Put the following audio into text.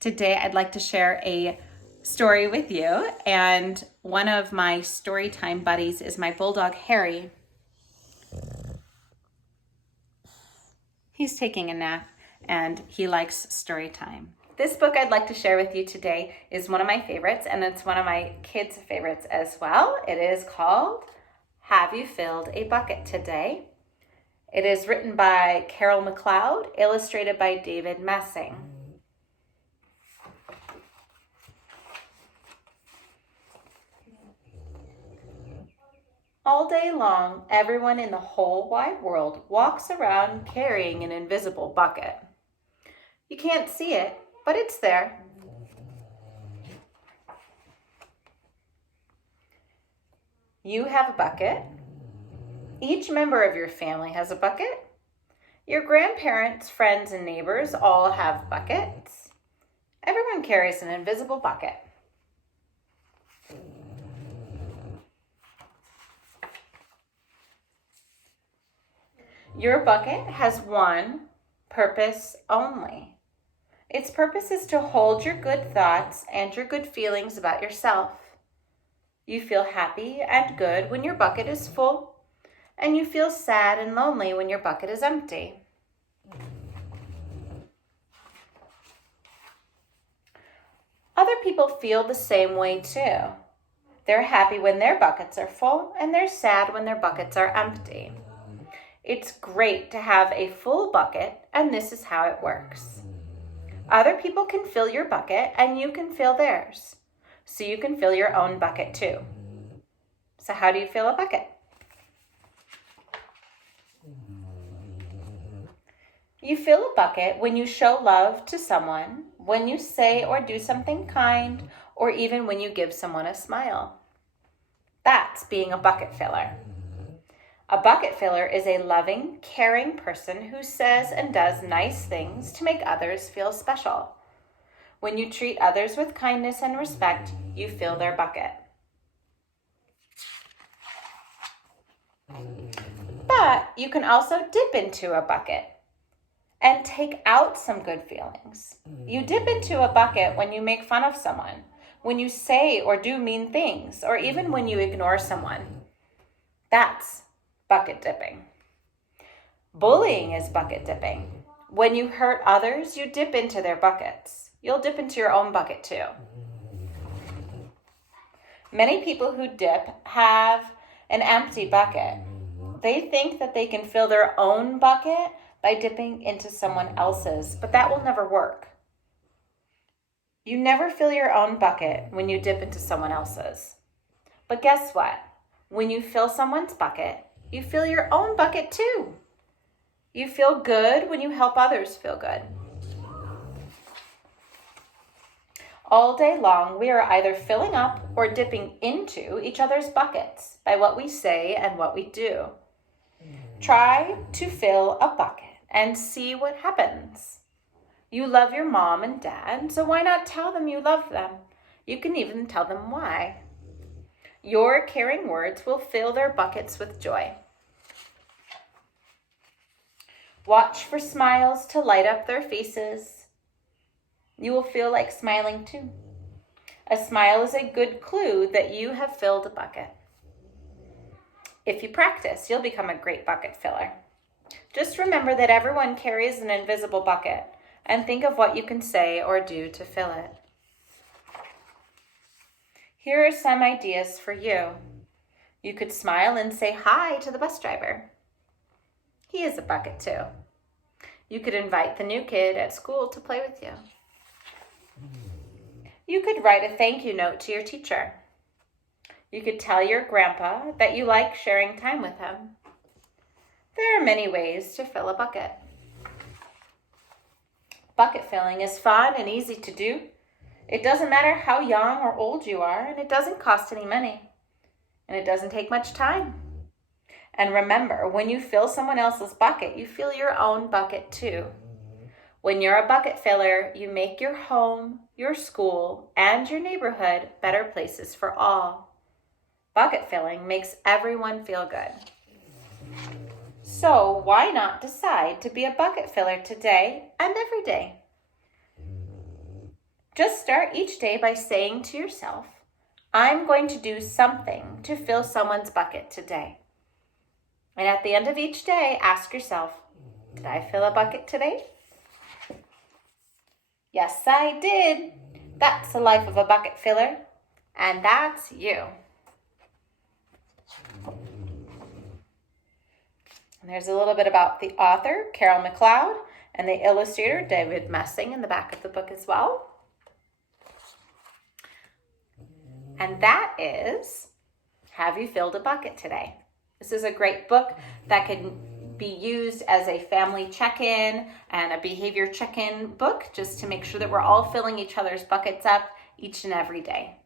Today I'd like to share a story with you, and one of my story time buddies is my bulldog Harry. He's taking a nap and he likes story time. This book I'd like to share with you today is one of my favorites, and it's one of my kids' favorites as well. It is called Have You Filled a Bucket Today? It is written by Carol McCloud, illustrated by David Messing. All day long, everyone in the whole wide world walks around carrying an invisible bucket. You can't see it, but it's there. You have a bucket. Each member of your family has a bucket. Your grandparents, friends, and neighbors all have buckets. Everyone carries an invisible bucket. Your bucket has one purpose only. Its purpose is to hold your good thoughts and your good feelings about yourself. You feel happy and good when your bucket is full, and you feel sad and lonely when your bucket is empty. Other people feel the same way too. They're happy when their buckets are full, and they're sad when their buckets are empty. It's great to have a full bucket, and this is how it works. Other people can fill your bucket, and you can fill theirs. So you can fill your own bucket too. So how do you fill a bucket? You fill a bucket when you show love to someone, when you say or do something kind, or even when you give someone a smile. That's being a bucket filler. A bucket filler is a loving, caring person who says and does nice things to make others feel special. When you treat others with kindness and respect, you fill their bucket. But you can also dip into a bucket and take out some good feelings. You dip into a bucket when you make fun of someone, when you say or do mean things, or even when you ignore someone. That's bucket dipping. Bullying is bucket dipping. When you hurt others, you dip into their buckets. You'll dip into your own bucket too. Many people who dip have an empty bucket. They think that they can fill their own bucket by dipping into someone else's, but that will never work. You never fill your own bucket when you dip into someone else's. But guess what? When you fill someone's bucket, you fill your own bucket too. You feel good when you help others feel good. All day long, we are either filling up or dipping into each other's buckets by what we say and what we do. Try to fill a bucket and see what happens. You love your mom and dad, so why not tell them you love them? You can even tell them why. Your caring words will fill their buckets with joy. Watch for smiles to light up their faces. You will feel like smiling too. A smile is a good clue that you have filled a bucket. If you practice, you'll become a great bucket filler. Just remember that everyone carries an invisible bucket, and think of what you can say or do to fill it. Here are some ideas for you. You could smile and say hi to the bus driver. He is a bucket too. You could invite the new kid at school to play with you. You could write a thank you note to your teacher. You could tell your grandpa that you like sharing time with him. There are many ways to fill a bucket. Bucket filling is fun and easy to do. It doesn't matter how young or old you are, and it doesn't cost any money. And it doesn't take much time. And remember, when you fill someone else's bucket, you fill your own bucket too. When you're a bucket filler, you make your home, your school, and your neighborhood better places for all. Bucket filling makes everyone feel good. So why not decide to be a bucket filler today and every day? Just start each day by saying to yourself, I'm going to do something to fill someone's bucket today. And at the end of each day, ask yourself, did I fill a bucket today? Yes, I did. That's the life of a bucket filler. And that's you. And there's a little bit about the author, Carol McCloud, and the illustrator, David Messing, in the back of the book as well. And that is, Have You Filled a Bucket Today? This is a great book that can be used as a family check-in and a behavior check-in book, just to make sure that we're all filling each other's buckets up each and every day.